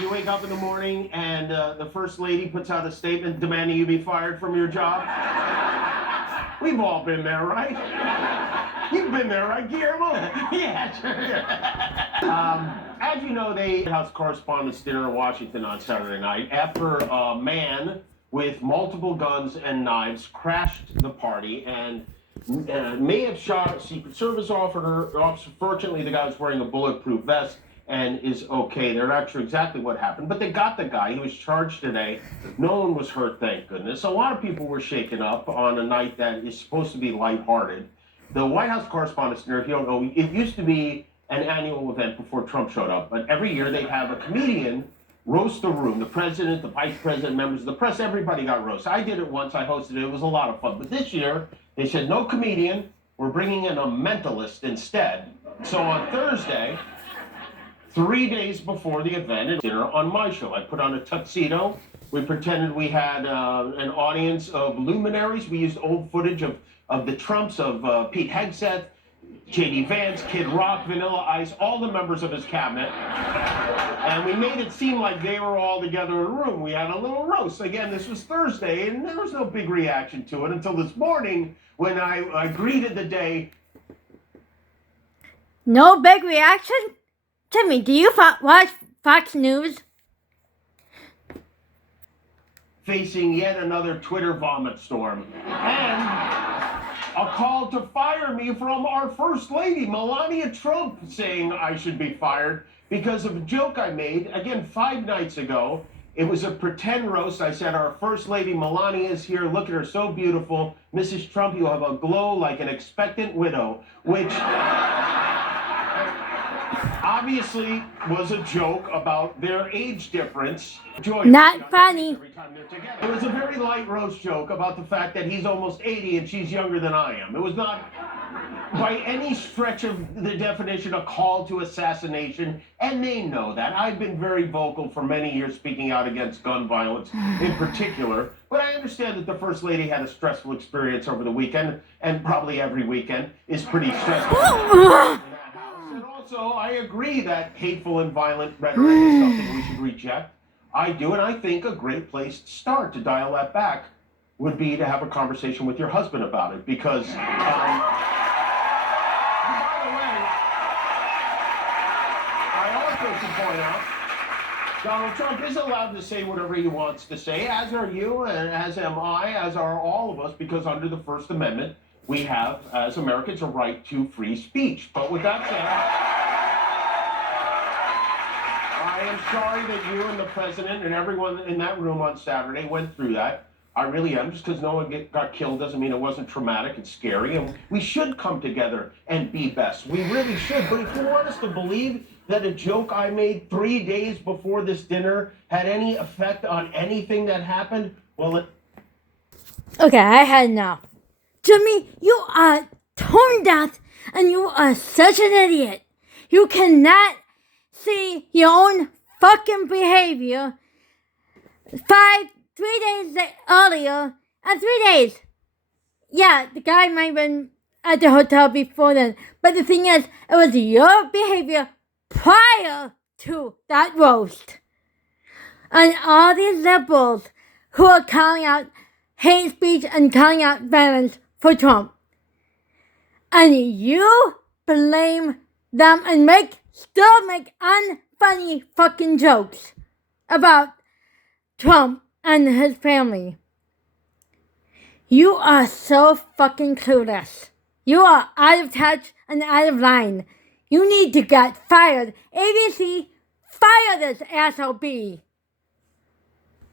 you wake up in the morning and the first lady puts out a statement demanding you be fired from your job? We've all been there, right? You've been there, right, Guillermo? Yeah, sure. As you know, they had House Correspondents' dinner in Washington on Saturday night after a man with multiple guns and knives crashed the party and may have shot a Secret Service officer. Fortunately, the guy was wearing a bulletproof vest and is okay. They're not sure exactly what happened, but they got the guy. He was charged today. No one was hurt, thank goodness. A lot of people were shaken up on a night that is supposed to be lighthearted. The White House Correspondents' Dinner, if you don't know, it used to be an annual event before Trump showed up, but every year they'd have a comedian roast the room. The president, the vice president, members of the press, everybody got roasted. I did it once. I hosted it. It was a lot of fun. But this year, they said no comedian. We're bringing in a mentalist instead. So on Thursday, 3 days before the event, dinner on my show, I put on a tuxedo. We pretended we had an audience of luminaries. We used old footage of the Trumps, of Pete Hegseth, J.D. Vance, Kid Rock, Vanilla Ice, all the members of his cabinet. And we made it seem like they were all together in a room. We had a little roast. Again, this was Thursday, and there was no big reaction to it until this morning when I greeted the day. No big reaction? Timmy, do you watch Fox News? Facing yet another Twitter vomit storm. And a call to fire me from our First Lady, Melania Trump, saying I should be fired because of a joke I made, again, 5 nights ago. It was a pretend roast. I said, our First Lady Melania is here. Look at her, so beautiful. Mrs. Trump, you have a glow like an expectant widow, which obviously was a joke about their age difference. Not funny. It was a very light roast joke about the fact that he's almost 80 and she's younger than I am. It was not by any stretch of the definition a call to assassination, and they know that. I've been very vocal for many years speaking out against gun violence in particular, but I understand that the First Lady had a stressful experience over the weekend, and probably every weekend is pretty stressful. And also, I agree that hateful and violent rhetoric is something we should reject. I do, and I think a great place to start to dial that back would be to have a conversation with your husband about it, because to point out, Donald Trump is allowed to say whatever he wants to say, as are you, and as am I, as are all of us, because under the First Amendment, we have, as Americans, a right to free speech. But with that said, I am sorry that you and the president and everyone in that room on Saturday went through that. I really am. Just because no one got killed doesn't mean it wasn't traumatic and scary. And we should come together and be best. We really should. But if you want us to believe that a joke I made 3 days before this dinner had any effect on anything that happened, well, it... Okay, I had enough. Jimmy, you are tone deaf and you are such an idiot. You cannot see your own fucking behavior 3 days earlier, and 3 days. Yeah, the guy might have been at the hotel before then, but the thing is, it was your behavior prior to that roast. And all these liberals who are calling out hate speech and calling out violence for Trump. And you blame them and still make unfunny fucking jokes about Trump and his family. You are so fucking clueless. You are out of touch and out of line. You need to get fired. ABC, fire this SOB.